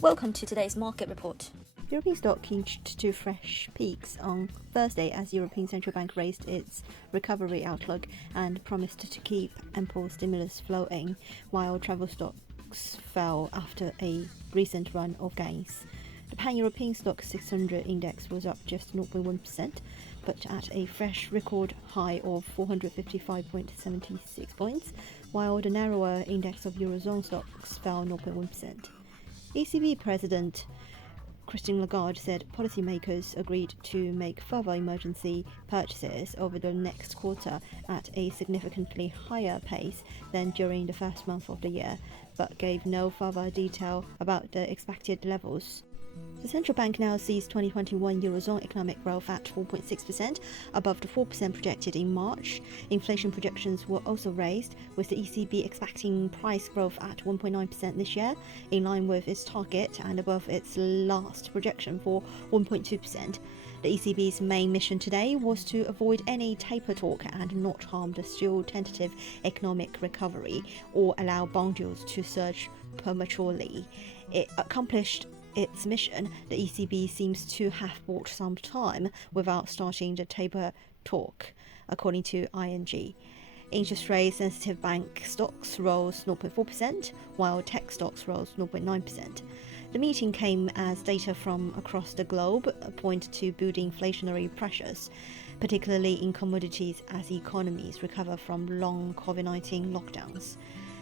Welcome to today's market report. European stock inched to fresh peaks on Thursday as European Central Bank raised its recovery outlook and promised to keep ample stimulus flowing, while travel stocks fell after a recent run of gains. The Pan-European Stock 600 index was up just 0.1%, but at a fresh record high of 455.76 points, while the narrower index of Eurozone stocks fell 0.1%. ECB President Christine Lagarde said policymakers agreed to make further emergency purchases over the next quarter at a significantly higher pace than during the first month of the year, but gave no further detail about the expected levels. The central bank now sees 2021 Eurozone economic growth at 4.6%, above the 4% projected in March. Inflation projections were also raised, with the ECB expecting price growth at 1.9% this year, in line with its target and above its last projection for 1.2%. The ECB's main mission today was to avoid any taper talk and not harm the still tentative economic recovery or allow bond yields to surge prematurely. It accomplished its mission. The ECB seems to have bought some time without starting the taper talk, according to ING. Interest rate sensitive bank stocks rose 0.4%, while tech stocks rose 0.9%. The meeting came as data from across the globe point to building inflationary pressures, particularly in commodities as economies recover from long COVID-19 lockdowns.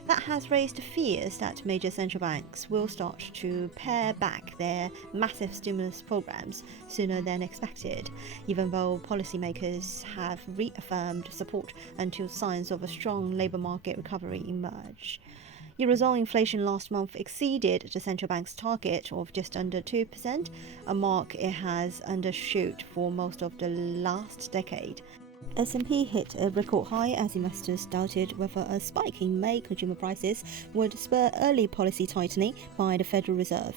That has raised fears that major central banks will start to pare back their massive stimulus programs sooner than expected, even though policymakers have reaffirmed support until signs of a strong labour market recovery emerge. Eurozone inflation last month exceeded the central bank's target of just under 2%, a mark it has undershot for most of the last decade. S&P hit a record high as investors doubted whether a spike in May consumer prices would spur early policy tightening by the Federal Reserve.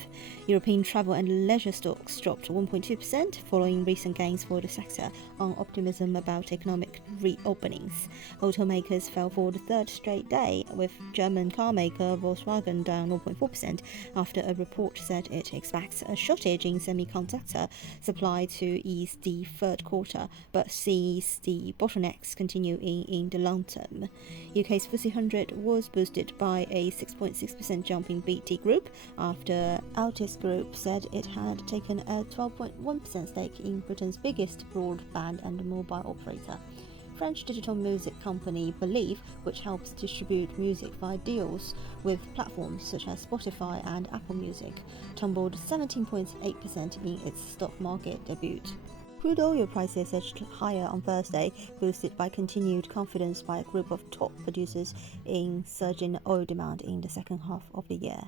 European travel and leisure stocks dropped 1.2% following recent gains for the sector on optimism about economic reopenings. Automakers fell for the third straight day, with German carmaker Volkswagen down 0.4% after a report said it expects a shortage in semiconductor supply to ease the third quarter, but sees the bottlenecks continuing in the long term. UK's FTSE 100 was boosted by a 6.6% jump in BT Group after Altis Group said it had taken a 12.1% stake in Britain's biggest broadband and mobile operator. French digital music company Believe, which helps distribute music via deals with platforms such as Spotify and Apple Music, tumbled 17.8% in its stock market debut. Crude oil prices edged higher on Thursday, boosted by continued confidence by a group of top producers in surging oil demand in the second half of the year.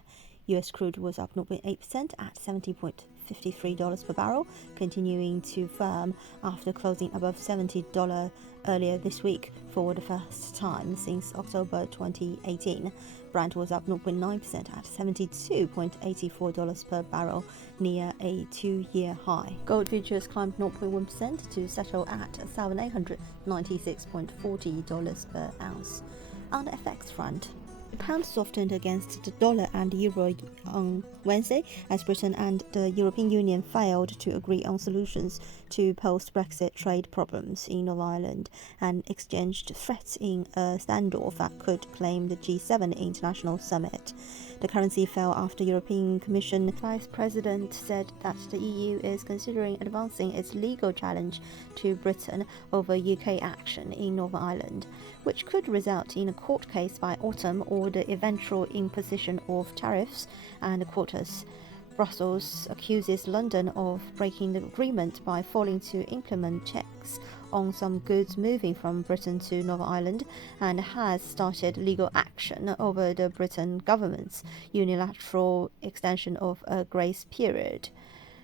US crude was up 0.8% at $70.53 per barrel, continuing to firm after closing above $70 earlier this week for the first time since October 2018. Brent was up 0.9% at $72.84 per barrel, near a two-year high. Gold futures climbed 0.1% to settle at $1,896.40 per ounce. On the FX front, the pound softened against the dollar and euro on Wednesday as Britain and the European Union failed to agree on solutions to post-Brexit trade problems in Northern Ireland and exchanged threats in a standoff that could claim the G7 International Summit. The currency fell after European Commission Vice President said that the EU is considering advancing its legal challenge to Britain over UK action in Northern Ireland, which could result in a court case by autumn or the eventual imposition of tariffs and quotas. Brussels accuses London of breaking the agreement by failing to implement checks on some goods moving from Britain to Northern Ireland and has started legal action over the Britain government's unilateral extension of a grace period.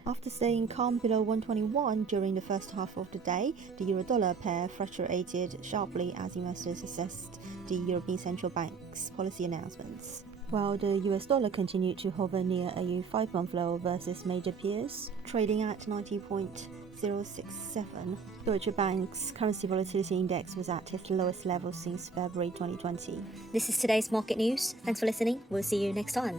After staying calm below 121 during the first half of the day, the euro-dollar pair fluctuated sharply as investors assessed the European Central Bank's policy announcements, while the US dollar continued to hover near a 5-month low versus major peers, trading at 90.067. Deutsche Bank's currency volatility index was at its lowest level since February 2020. This is today's market news. Thanks for listening. We'll see you next time.